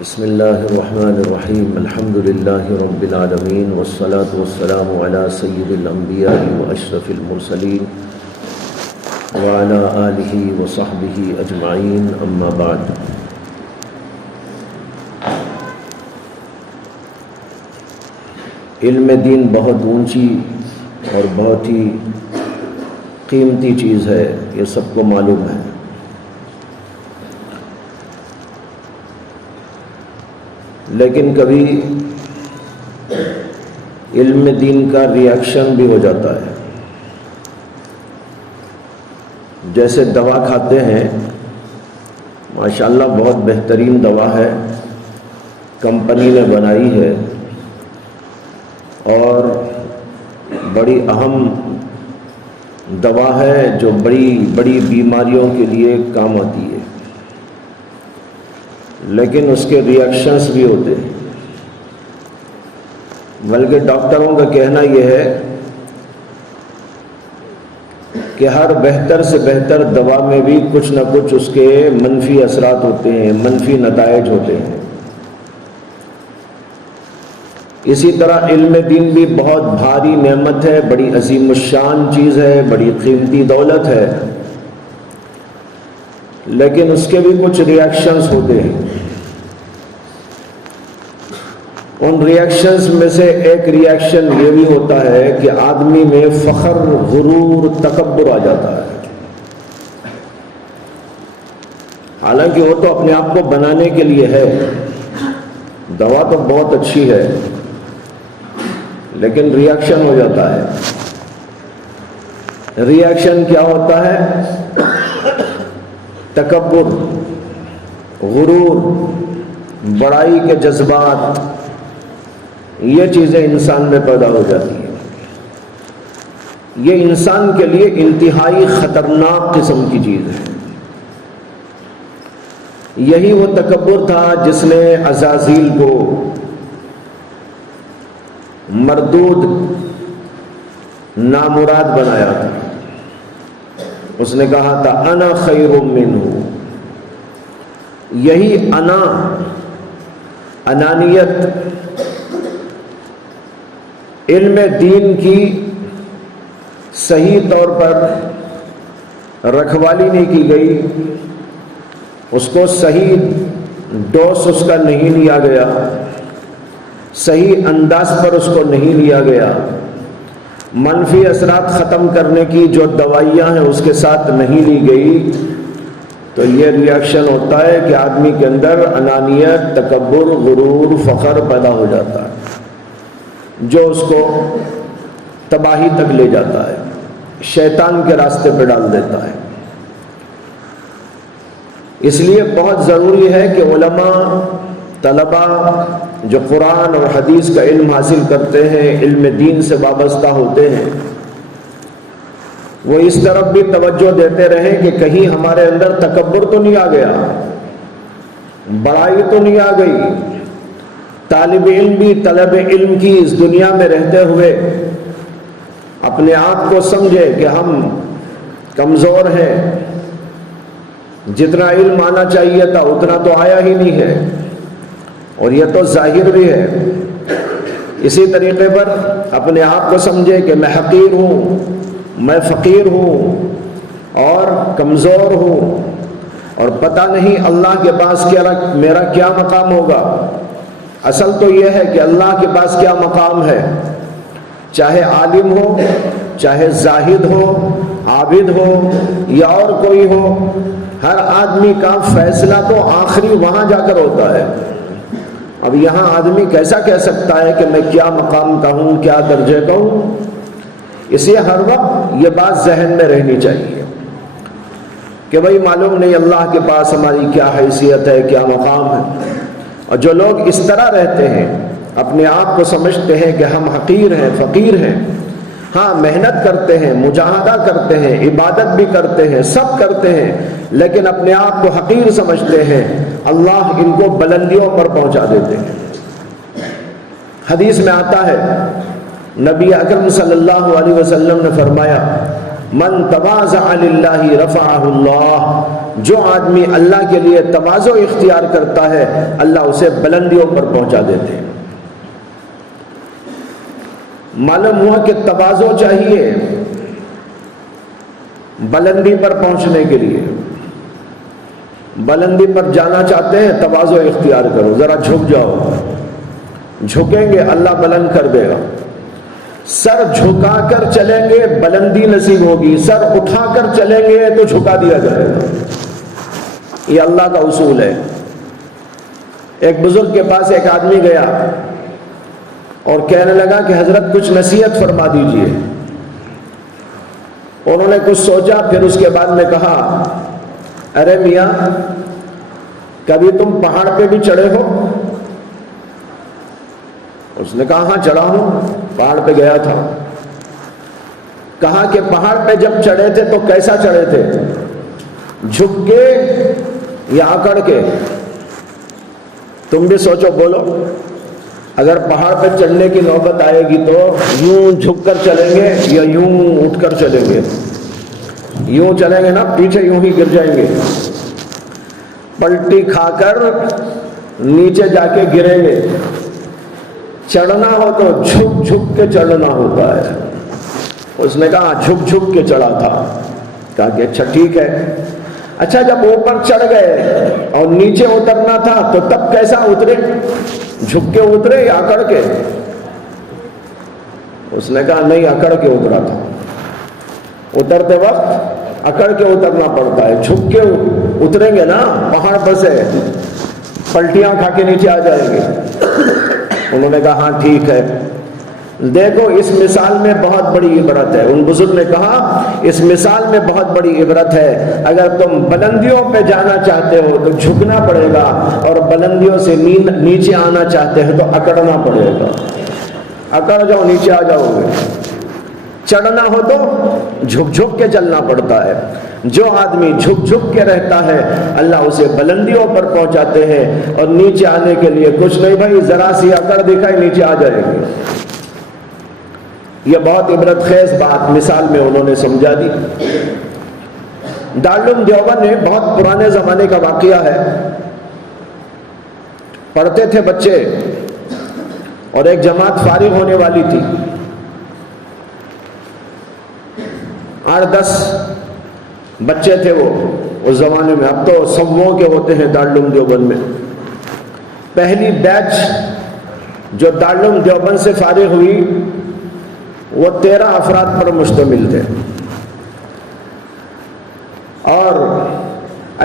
بسم اللہ الرحمن الرحیم الحمد للہ رب العالمین والصلاة والسلام علی سید الانبیاء واشرف المرسلین وعلی آلہ وصحبہ اجمعین اما بعد۔ علم دین بہت اونچی اور بہت ہی قیمتی چیز ہے، یہ سب کو معلوم ہے، لیکن کبھی علم دین کا ریئیکشن بھی ہو جاتا ہے۔ جیسے دوا کھاتے ہیں، ماشاءاللہ بہت بہترین دوا ہے، کمپنی نے بنائی ہے اور بڑی اہم دوا ہے جو بڑی بڑی بیماریوں کے لیے کام آتی ہے، لیکن اس کے ریئیکشنز بھی ہوتے ہیں۔ بلکہ ڈاکٹروں کا کہنا یہ ہے کہ ہر بہتر سے بہتر دوا میں بھی کچھ نہ کچھ اس کے منفی اثرات ہوتے ہیں، منفی نتائج ہوتے ہیں۔ اسی طرح علم دین بھی بہت بھاری نعمت ہے، بڑی عظیم الشان چیز ہے، بڑی قیمتی دولت ہے، لیکن اس کے بھی کچھ ریئیکشنز ہوتے ہیں۔ ان ریئیکشنز میں سے ایک ریئیکشن یہ بھی ہوتا ہے کہ آدمی میں فخر، غرور، تکبر آ جاتا ہے۔ حالانکہ وہ تو اپنے آپ کو بنانے کے لیے ہے، دوا تو بہت اچھی ہے، لیکن ریئیکشن ہو جاتا ہے۔ ریئیکشن کیا ہوتا ہے؟ تکبر، غرور، بڑائی کے جذبات، یہ چیزیں انسان میں پیدا ہو جاتی ہیں۔ یہ انسان کے لیے انتہائی خطرناک قسم کی چیز ہے۔ یہی وہ تکبر تھا جس نے عزازیل کو مردود، نامراد بنایا تھا۔ اس نے کہا تھا انا خیر منہ۔ یہی انانیت، علم دین کی صحیح طور پر رکھوالی نہیں کی گئی، اس کو صحیح ڈوز اس کا نہیں لیا گیا، صحیح انداز پر اس کو نہیں لیا گیا، منفی اثرات ختم کرنے کی جو دوائیاں ہیں اس کے ساتھ نہیں لی گئی، تو یہ ریئیکشن ہوتا ہے کہ آدمی کے اندر انانیت، تکبر، غرور، فخر پیدا ہو جاتا ہے، جو اس کو تباہی تک لے جاتا ہے، شیطان کے راستے پہ ڈال دیتا ہے۔ اس لیے بہت ضروری ہے کہ علماء، طلباء جو قرآن اور حدیث کا علم حاصل کرتے ہیں، علم دین سے وابستہ ہوتے ہیں، وہ اس طرف بھی توجہ دیتے رہیں کہ کہیں ہمارے اندر تکبر تو نہیں آ گیا، بڑائی تو نہیں آ گئی۔ طالب علم بھی طلب علم کی اس دنیا میں رہتے ہوئے اپنے آپ کو سمجھے کہ ہم کمزور ہیں، جتنا علم آنا چاہیے تھا اتنا تو آیا ہی نہیں ہے، اور یہ تو ظاہر بھی ہے۔ اسی طریقے پر اپنے آپ کو سمجھے کہ میں حقیر ہوں، میں فقیر ہوں اور کمزور ہوں، اور پتہ نہیں اللہ کے پاس میرا کیا مقام ہوگا۔ اصل تو یہ ہے کہ اللہ کے پاس کیا مقام ہے، چاہے عالم ہو، چاہے زاہد ہو، عابد ہو یا اور کوئی ہو، ہر آدمی کا فیصلہ تو آخری وہاں جا کر ہوتا ہے۔ اب یہاں آدمی کیسا کہہ سکتا ہے کہ میں کیا مقام کا ہوں، کیا درجے کا ہوں؟ اس لیے ہر وقت یہ بات ذہن میں رہنی چاہیے کہ بھئی معلوم نہیں اللہ کے پاس ہماری کیا حیثیت ہے، کیا مقام ہے۔ اور جو لوگ اس طرح رہتے ہیں، اپنے آپ کو سمجھتے ہیں کہ ہم حقیر ہیں، فقیر ہیں، ہاں محنت کرتے ہیں، مجاہدہ کرتے ہیں، عبادت بھی کرتے ہیں، سب کرتے ہیں، لیکن اپنے آپ کو حقیر سمجھتے ہیں، اللہ ان کو بلندیوں پر پہنچا دیتے ہیں۔ حدیث میں آتا ہے، نبی اکرم صلی اللہ علیہ وسلم نے فرمایا من تواضع للہ رفعہ اللہ، جو آدمی اللہ کے لیے تواضع اختیار کرتا ہے اللہ اسے بلندیوں پر پہنچا دیتے ہیں۔ معلوم ہوا کہ تواضع چاہیے بلندی پر پہنچنے کے لیے۔ بلندی پر جانا چاہتے ہیں تواضع اختیار کرو، ذرا جھک جاؤ، جھکیں گے اللہ بلند کر دے گا۔ سر جھکا کر چلیں گے بلندی نصیب ہوگی، سر اٹھا کر چلیں گے تو جھکا دیا جائے گا۔ یہ اللہ کا اصول ہے۔ ایک بزرگ کے پاس ایک آدمی گیا اور کہنے لگا کہ حضرت کچھ نصیحت فرما دیجئے۔ انہوں نے کچھ سوچا، پھر اس کے بعد میں کہا ارے میاں کبھی تم پہاڑ پہ بھی چڑھے ہو؟ اس نے کہا ہاں چڑھا ہوں، پہاڑ پہ گیا تھا۔ کہا کہ پہاڑ پہ جب چڑھے تھے تو کیسا چڑھے تھے، جھک کے یا اکڑ کے؟ تم بھی سوچو، بولو۔ اگر پہاڑ پہ چڑھنے کی نوبت آئے گی تو یوں جھک کر چلیں گے یا یوں اٹھ کر چلیں گے؟ یوں چلیں گے نا، پیچھے یوں ہی گر جائیں گے، پلٹی کھا کر نیچے جا کے گریں گے۔ چڑھنا ہو تو جھک جھک کے چڑھنا ہوتا ہے۔ اس نے کہا جھک جھک کے چڑھا تھا۔ کہا کہ اچھا ٹھیک ہے۔ اچھا جب اوپر چڑھ گئے اور نیچے اترنا تھا تو تب کیسا اترے، جھک کے اترے یا اکڑ کے؟ اس نے کہا نہیں، اکڑ کے اترا تھا۔ اترتے وقت اکڑ کے اترنا پڑتا ہے، جھک کے اتریں گے نا پہاڑ پر سے پلٹیاں کھا کے نیچے آ جائیں گے۔ انہوں نے کہا ہاں ٹھیک ہے۔ دیکھو اس مثال میں بہت بڑی عبرت ہے۔ ان بزرگ نے کہا اس مثال میں بہت بڑی عبرت ہے۔ اگر تم بلندیوں پہ جانا چاہتے ہو تو جھکنا پڑے گا، اور بلندیوں سے نیچے آنا چاہتے ہو تو اکڑنا پڑے گا۔ اکڑ جاؤ نیچے آ جاؤ گے۔ چڑھنا ہو تو جھک جھک کے چلنا پڑتا ہے۔ جو آدمی جھک جھک کے رہتا ہے اللہ اسے بلندیوں پر پہنچاتے ہیں، اور نیچے آنے کے لیے کچھ نہیں بھائی، ذرا سی اکڑ دکھائی نیچے آ جائے گی۔ یہ بہت عبرت خیز بات مثال میں انہوں نے سمجھا دی۔ دارالعلوم دیوبند میں بہت پرانے زمانے کا واقعہ ہے۔ پڑھتے تھے بچے اور ایک جماعت فارغ ہونے والی تھی، 8-10 بچے تھے وہ اس زمانے میں۔ اب تو سووں کے ہوتے ہیں دارالعلوم دیوبند میں۔ پہلی بیچ جو دارالعلوم دیوبند سے فارغ ہوئی وہ 13 افراد پر مشتمل تھے، اور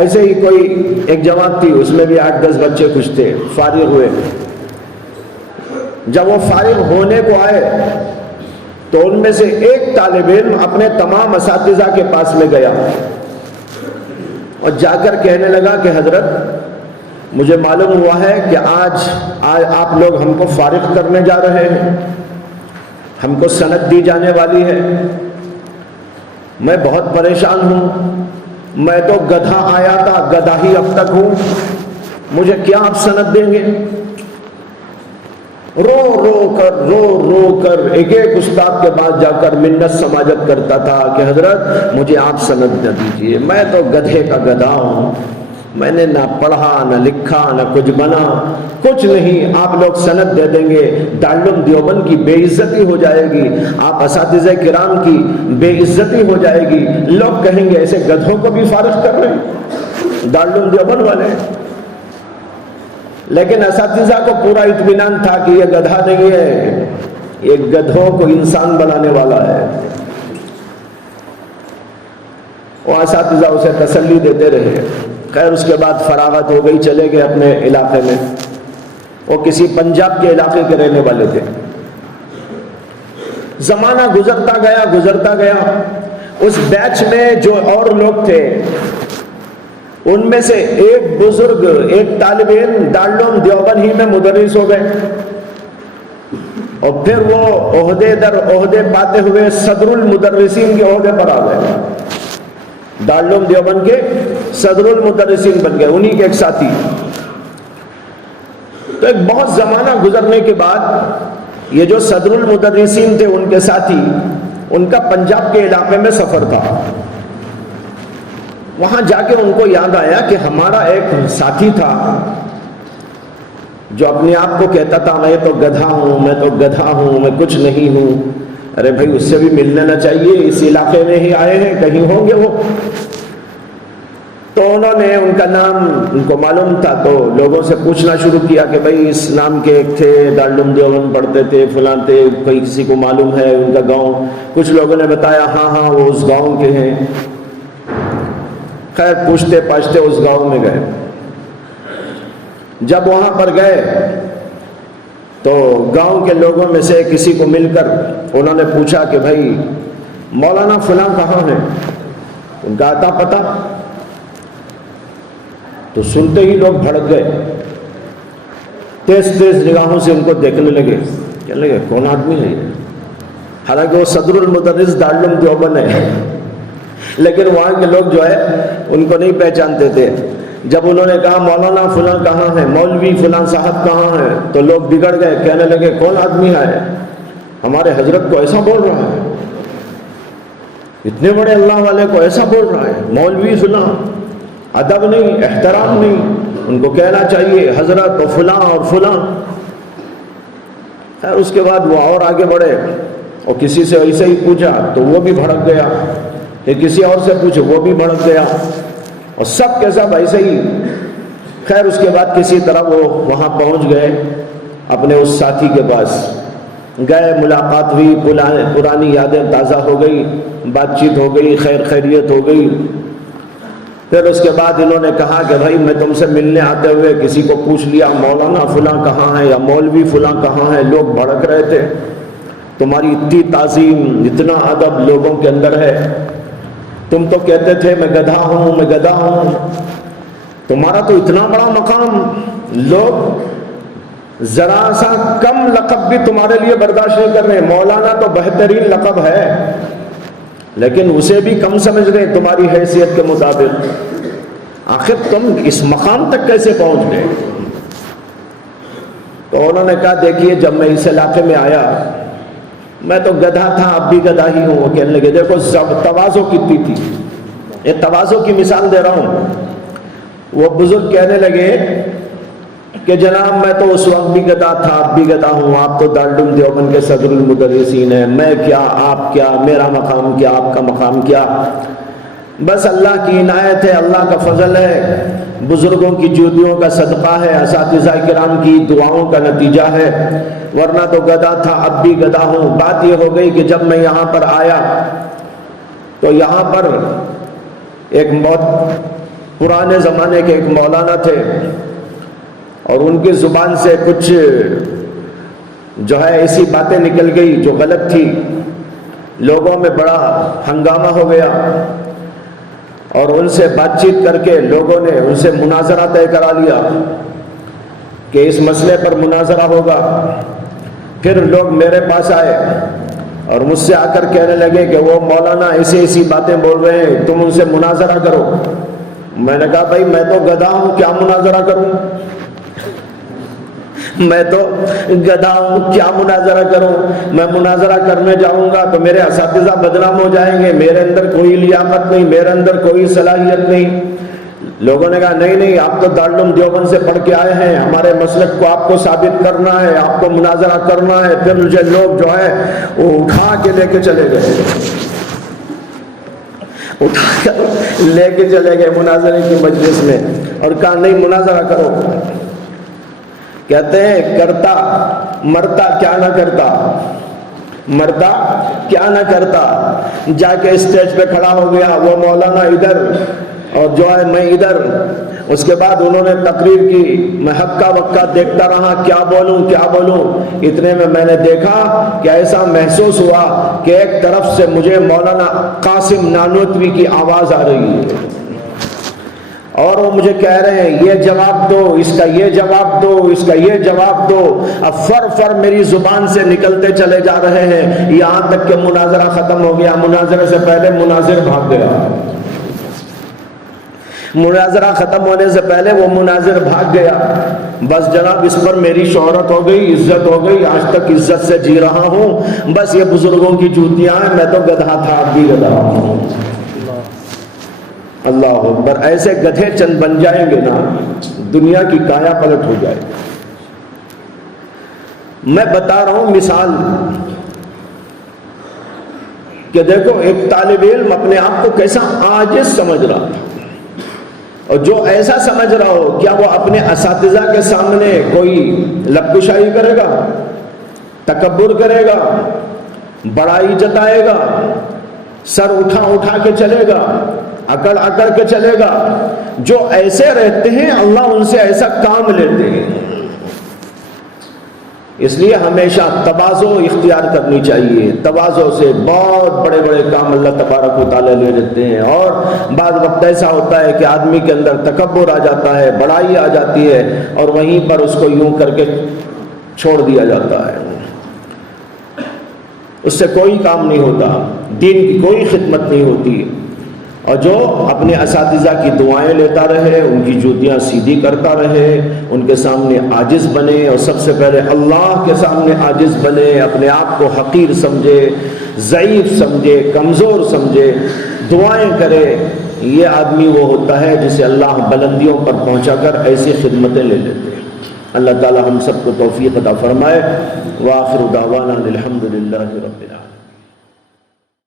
ایسے ہی کوئی ایک جماعت تھی اس میں بھی 8-10 بچے کچھ تھے، فارغ ہوئے۔ جب وہ فارغ ہونے کو آئے تو ان میں سے ایک طالب علم اپنے تمام اساتذہ کے پاس میں گیا اور جا کر کہنے لگا کہ حضرت مجھے معلوم ہوا ہے کہ آج آپ لوگ ہم کو فارغ کرنے جا رہے ہیں، ہم کو سند دی جانے والی ہے، میں بہت پریشان ہوں، میں تو گدھا آیا تھا، گدھا ہی اب تک ہوں، مجھے کیا آپ سند دیں گے؟ رو رو کر ایک ایک استاد کے پاس جا کر منت سماجت کرتا تھا کہ حضرت مجھے آپ سند نہ دیجیے، میں تو گدھے کا گدھا ہوں، میں نے نہ پڑھا نہ لکھا نہ کچھ بنا، کچھ نہیں، آپ لوگ سند دے دیں گے دارالعلوم دیوبند کی بے عزتی ہو جائے گی، آپ اساتذہ کرام کی بے عزتی ہو جائے گی، لوگ کہیں گے ایسے گدھوں کو بھی فارغ کر رہے ہیں دارالعلوم دیوبند والے۔ لیکن اساتذہ کو پورا اطمینان تھا کہ یہ گدھا نہیں ہے، یہ گدھوں کو انسان بنانے والا ہے۔ وہ اساتذہ اسے تسلی دیتے رہے۔ خیر اس کے بعد فراغت ہو گئی، چلے گئے اپنے علاقے میں۔ وہ کسی پنجاب کے علاقے کے رہنے والے تھے۔ زمانہ گزرتا گیا، اس بیچ میں جو اور لوگ تھے ان میں سے ایک بزرگ، ایک طالب علم دارالعلوم دیوبند ہی میں مدرس ہو گئے، اور پھر وہ عہدے در عہدے پاتے ہوئے صدر المدرسین کے عہدے پر آ گئے، دارالعلوم دیوبند کے صدر المدرسین بن گئے، انہی کے ایک ساتھی۔ تو ایک بہت زمانہ گزرنے کے بعد یہ جو صدر المدرسین تھے ان کے ساتھی ان کا پنجاب کے علاقے میں سفر تھا. وہاں جا کے ان کو یاد آیا کہ ہمارا ایک ساتھی تھا جو اپنے آپ کو کہتا تھا میں تو گدھا ہوں، میں تو گدھا ہوں، میں کچھ نہیں ہوں. ارے بھائی اس سے بھی مل لینا چاہیے، اس علاقے میں ہی آئے ہیں، کہیں ہوں گے وہ. تو انہوں نے ان کا نام ان کو معلوم تھا تو لوگوں سے پوچھنا شروع کیا کہ بھائی اس نام کے ایک تھے، دارالعلوم دیوبند پڑھتے تھے، فلاں تھے، کوئی کسی کو معلوم ہے ان کا گاؤں؟ کچھ لوگوں نے بتایا ہاں وہ اس گاؤں کے ہیں. خیر پوچھتے پاچھتے اس گاؤں میں گئے. جب وہاں پر گئے تو گاؤں کے لوگوں میں سے کسی کو مل کر انہوں نے پوچھا کہ بھائی مولانا فلاں کہاں ہے؟ ان کا آتا پتا. تو سنتے ہی لوگ بھڑک گئے، تیز تیز نگاہوں سے ان کو دیکھنے لگے، کہنے لگے کون آدمی ہے یہ؟ حالانکہ وہ صدر المدرس دارالعلوم دیوبند ہے، لیکن وہاں کے لوگ جو ہے ان کو نہیں پہچانتے تھے. جب انہوں نے کہا مولانا فلاں کہاں ہے، مولوی فلاں صاحب کہاں ہے، تو لوگ بگڑ گئے، کہنے لگے کون آدمی ہے، ہمارے حضرت کو ایسا بول رہا ہے، اتنے بڑے اللہ والے کو ایسا بول رہا ہے، مولوی فلاں. ادب نہیں، احترام نہیں، ان کو کہنا چاہیے حضرت و فلاں اور فلاں. خیر اس کے بعد وہ اور آگے بڑھے اور کسی سے ایسے ہی پوچھا تو وہ بھی بھڑک گیا، پھر کسی اور سے پوچھے وہ بھی بھڑک گیا، اور سب کے سب ایسے ہی. خیر اس کے بعد کسی طرح وہ وہاں پہنچ گئے، اپنے اس ساتھی کے پاس گئے، ملاقات ہوئی، پرانی یادیں تازہ ہو گئی، بات چیت ہو گئی، خیر خیریت ہو گئی. پھر اس کے بعد انہوں نے کہا کہ بھائی میں تم سے ملنے آتے ہوئے کسی کو پوچھ لیا مولانا فلاں کہاں ہے یا مولوی فلاں کہاں ہے، لوگ بھڑک رہے تھے. تمہاری اتنی تعظیم، اتنا ادب لوگوں کے اندر ہے، تم تو کہتے تھے میں گدھا ہوں، میں گدھا ہوں، تمہارا تو اتنا بڑا مقام، لوگ ذرا سا کم لقب بھی تمہارے لیے برداشت نہیں کر رہے. مولانا تو بہترین لقب ہے، لیکن اسے بھی کم سمجھ رہے تمہاری حیثیت کے مطابق. آخر تم اس مقام تک کیسے پہنچ گئے؟ تو انہوں نے کہا دیکھیے جب میں اس علاقے میں آیا میں تو گدھا تھا، اب بھی گدھا ہی ہوں. وہ کہنے لگے دیکھو تواضع کتنی تھی، یہ تواضع کی مثال دے رہا ہوں. وہ بزرگ کہنے لگے کہ جناب میں تو اس وقت بھی گدھا تھا، اب بھی گدھا ہوں، آپ تو دارالعلوم دیوبند کے صدر المدرسین ہیں، میں کیا آپ کیا، میرا مقام کیا آپ کا مقام کیا، بس اللہ کی عنایت ہے، اللہ کا فضل ہے، بزرگوں کی جودیوں کا صدقہ ہے، اساتذہ کرام کی دعاؤں کا نتیجہ ہے، ورنہ تو گدھا تھا اب بھی گدھا ہوں. بات یہ ہو گئی کہ جب میں یہاں پر آیا تو یہاں پر ایک بہت پرانے زمانے کے ایک مولانا تھے اور ان کی زبان سے کچھ جو ہے ایسی باتیں نکل گئی جو غلط تھی. لوگوں میں بڑا ہنگامہ ہو گیا اور ان سے بات چیت کر کے لوگوں نے ان سے مناظرہ طے کرا لیا کہ اس مسئلے پر مناظرہ ہوگا. پھر لوگ میرے پاس آئے اور مجھ سے آ کر کہنے لگے کہ وہ مولانا ایسی باتیں بول رہے ہیں، تم ان سے مناظرہ کرو. میں نے کہا بھائی میں تو گدھا ہوں، کیا مناظرہ کروں، میں تو گدھا ہوں، کیا مناظرہ کروں، میں مناظرہ کرنے جاؤں گا تو میرے اساتذہ بدنام ہو جائیں گے، میرے اندر کوئی لیاقت نہیں، میرے اندر کوئی صلاحیت نہیں. لوگوں نے کہا نہیں آپ تو دارالعلوم دیوبند سے پڑھ کے آئے ہیں، ہمارے مسلک کو آپ کو ثابت کرنا ہے، آپ کو مناظرہ کرنا ہے. پھر مجھے لوگ جو ہے وہ اٹھا کے لے کے چلے گئے، اٹھا کر لے کے چلے گئے مناظرے کی مجلس میں اور کہا نہیں مناظرہ کرو. کہتے ہیں کرتا مرتا کیا نہ کرتا، مرتا کیا نہ کرتا. جا کے اسٹیج پہ کھڑا ہو گیا، وہ مولانا ادھر اور جو ہے میں ادھر. اس کے بعد انہوں نے تقریر کی، میں ہکا بکا دیکھتا رہا کیا بولوں. اتنے میں نے دیکھا کہ ایسا محسوس ہوا کہ ایک طرف سے مجھے مولانا قاسم نانوتوی کی آواز آ رہی ہے اور وہ مجھے کہہ رہے ہیں یہ جواب دو، اس کا یہ جواب دو، اس کا یہ جواب دو. اب فر میری زبان سے نکلتے چلے جا رہے ہیں، یہاں تک کہ مناظرہ ختم ہو گیا. مناظرے سے پہلے مناظر بھاگ گیا. مناظرہ ختم ہونے سے پہلے وہ مناظر بھاگ گیا، بس جناب اس پر میری شہرت ہو گئی، عزت ہو گئی، آج تک عزت سے جی رہا ہوں، بس یہ بزرگوں کی جوتیاں ہیں، میں تو گدھا تھا اب بھی گدھا ہوں۔ اللہ اکبر، ایسے گدھے چند بن جائیں گے نا، دنیا کی کایا پلٹ ہو جائے۔ میں بتا رہا ہوں مثال کہ دیکھو ایک طالب علم اپنے آپ کو کیسا عاجز سمجھ رہا تھا، اور جو ایسا سمجھ رہا ہو کیا وہ اپنے اساتذہ کے سامنے کوئی لب کشائی کرے گا، تکبر کرے گا، بڑائی جتائے گا، سر اٹھا اٹھا کے چلے گا، اکڑ اکڑ کے چلے گا؟ جو ایسے رہتے ہیں اللہ ان سے ایسا کام لیتے ہیں۔ اس لیے ہمیشہ تواضع اختیار کرنی چاہیے، تواضع سے بہت بڑے بڑے کام اللہ تبارک و تعالیٰ لے لیتے ہیں۔ اور بعض وقت ایسا ہوتا ہے کہ آدمی کے اندر تکبر آ جاتا ہے، بڑائی آ جاتی ہے، اور وہیں پر اس کو یوں کر کے چھوڑ دیا جاتا ہے، اس سے کوئی کام نہیں ہوتا، دین کی کوئی خدمت نہیں ہوتی۔ اور جو اپنے اساتذہ کی دعائیں لیتا رہے، ان کی جوتیاں سیدھی کرتا رہے، ان کے سامنے عاجز بنے، اور سب سے پہلے اللہ کے سامنے عاجز بنے، اپنے آپ کو حقیر سمجھے، ضعیف سمجھے، کمزور سمجھے، دعائیں کرے، یہ آدمی وہ ہوتا ہے جسے اللہ بلندیوں پر پہنچا کر ایسی خدمتیں لے لیتے ہیں۔ اللہ تعالی ہم سب کو توفیق عطا فرمائے۔ وآخر دعوانا الحمد للہ رب العالمین۔